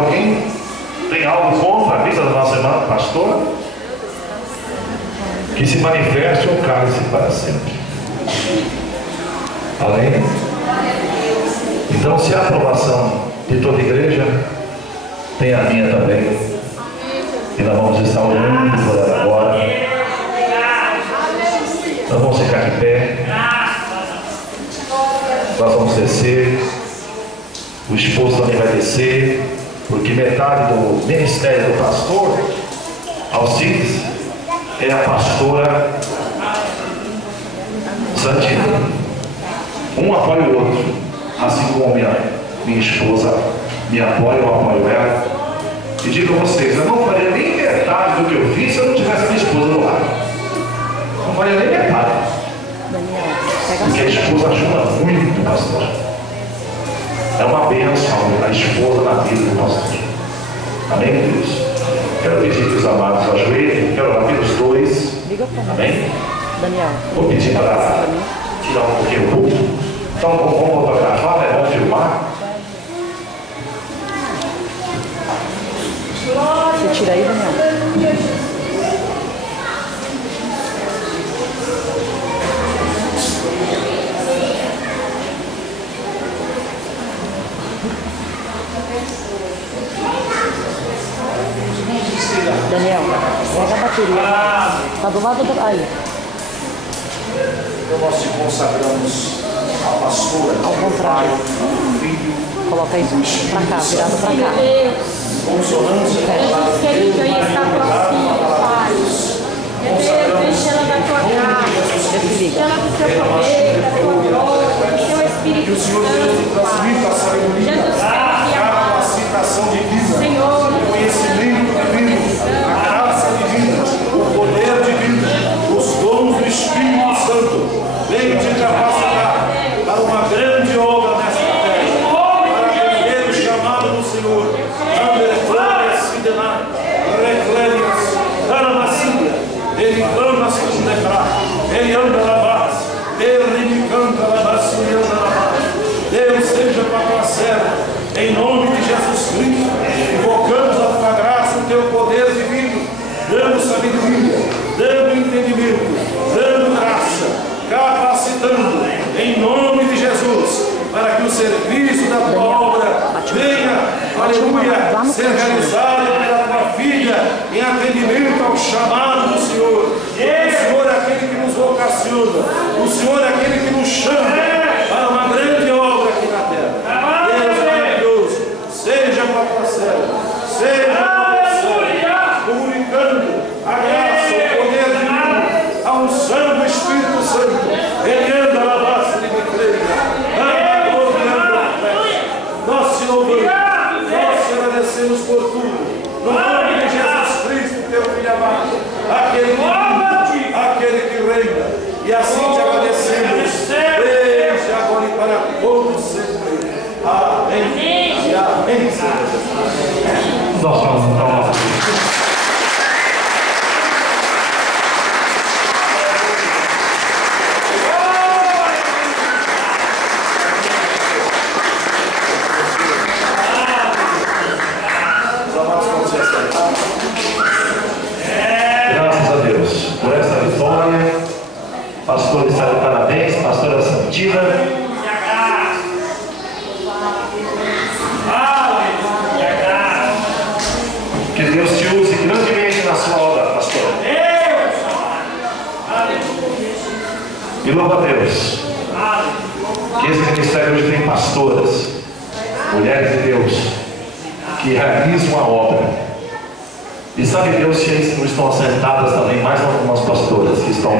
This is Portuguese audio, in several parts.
alguém tem algo contra a vida da nossa irmã pastora? Que se manifeste ou cale-se para sempre. Além? Então, se há aprovação de toda a igreja, tem a minha também. E nós vamos estar orando por ela agora. Nós vamos ficar de pé. Nós vamos descer. O esposo também vai descer. Porque metade do ministério do pastor Alcides é a pastora Santina. Um apoia o outro. Assim como minha esposa me apoia, eu apoio ela. E digo a vocês, eu não faria nem metade do que eu fiz se eu não tivesse minha esposa do lado. Não faria nem metade. Porque a esposa ajuda muito, pastor. É uma bênção a esposa na vida do pastor. Amém, Deus? Quero pedir que os amados ajoelhem. Quero orar pelos dois. Amém? Vou pedir para tirar um pouquinho o público. Então, vamos fotografar, né? Vamos filmar. Você tira aí, Daniel. Daniel, pega a bateria. Tá do lado do... Aí. Então nós te consagramos a pastora, ao contrário. Filho, coloca isso pra cá, virado pra cá. consonância da palavra de Deus, que aí está próximo, Pai. Meu Deus, enche ela da tua graça, enche ela do teu poder, da tua glória, do teu Espírito Santo, Pai. Jesus Cristo, a capacitação divina, Senhor, o conhecimento divino, a graça divina, o poder divino, os dons do Espírito Santo, venham te capacitar para uma grande obra nesta terra, para atender o chamado do Senhor. Ele clama as coisas de cá, ele anda na base, ele canta na base, ele anda na base. Deus seja para a tua serva, em nome de Jesus Cristo, invocamos a tua graça, o teu poder divino, dando sabedoria, dando entendimento, dando graça, capacitando, em nome de Jesus, para que o serviço da tua obra venha, aleluia, ser realizado pela tua filha, em atendimento ao chamado do Senhor. O Senhor é aquele que nos vocaciona, o Senhor é aquele que nos chama para uma grande obra aqui na terra. Deus é maravilhoso, seja para a tua serva, seja para a tua serva, comunicando a graça, o poder divino, a unção do Espírito Santo. Ele anda na base de Betleia, nós te louvamos, nós te agradecemos por tudo. No nome de Jesus Cristo, teu filho amado, aquele que reina, e assim te agradecemos, desde agora e para todos sempre. Amém. E amém. Nós vamos então nossa vida. Pastor, está de parabéns, pastora Santina. Que Deus te use grandemente na sua obra, pastor. E louva a Deus. Que esse ministério hoje tem pastoras, mulheres de Deus, que realizam a obra. E sabe Deus se eles não estão assentadas também mais algumas pastoras que estão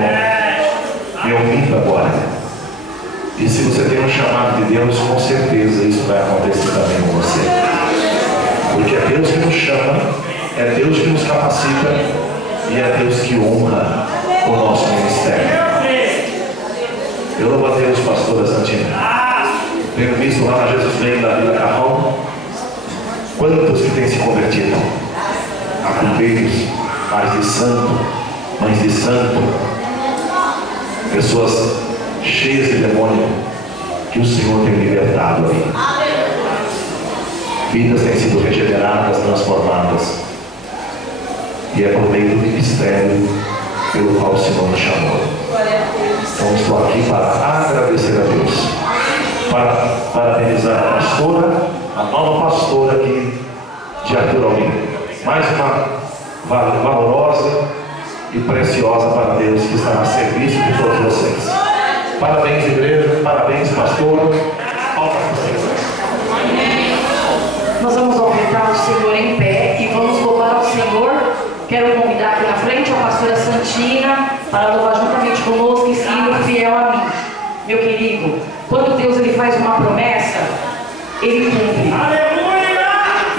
me ouvindo agora. E se você tem um chamado de Deus, com certeza isso vai acontecer também com você. Porque é Deus que nos chama, é Deus que nos capacita e é Deus que honra o nosso ministério. Eu louvo a Deus, pastora Santina. Tenho visto lá na Jesus Bem da Vila Carrão quantos que têm se convertido. Acumbeiros, pais de santo, mães de santo, pessoas cheias de demônio que o Senhor tem libertado aí. vidas têm sido regeneradas, transformadas. E é por meio do ministério pelo qual o Senhor nos chamou. Então estou aqui para agradecer a Deus, para parabenizar a pastora, a nova pastora aqui de Arthur Almeida. Mais uma valorosa e preciosa para Deus que está a serviço de todos vocês. Parabéns, igreja, parabéns, pastor. Nós vamos ofertar o Senhor em pé e vamos louvar ao Senhor. Quero convidar aqui na frente a pastora Santina para louvar juntamente conosco e sendo fiel a mim. Meu querido, quando Deus ele faz uma promessa, Ele cumpre.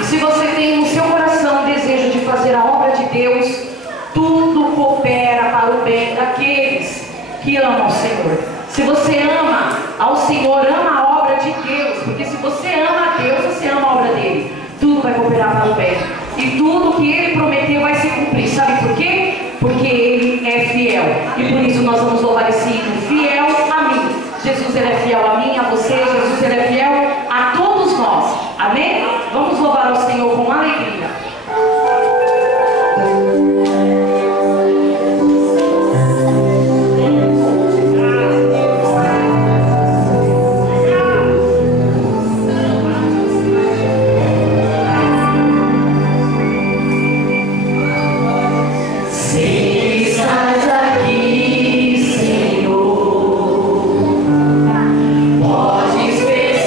E se você tem no seu coração o desejo de fazer a obra de Deus, tudo coopera para o bem daqueles que amam o Senhor. Se você ama ao Senhor, ama a obra de Deus, porque se você ama a Deus, você ama a obra dele. Tudo vai cooperar para o bem. E tudo que ele prometeu vai se cumprir. Sabe por quê? Porque ele é fiel. E por isso nós vamos louvar esse hino. Fiel a mim. Jesus ele é fiel a mim, a você. Jesus ele é fiel a todos nós. Amém? Vamos louvar ao Senhor com alegria. Pode esperar.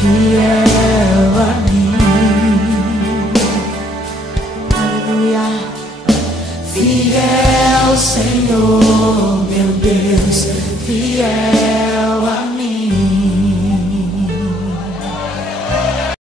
fiel a mim. Aleluia. Fiel, Senhor, meu Deus, fiel.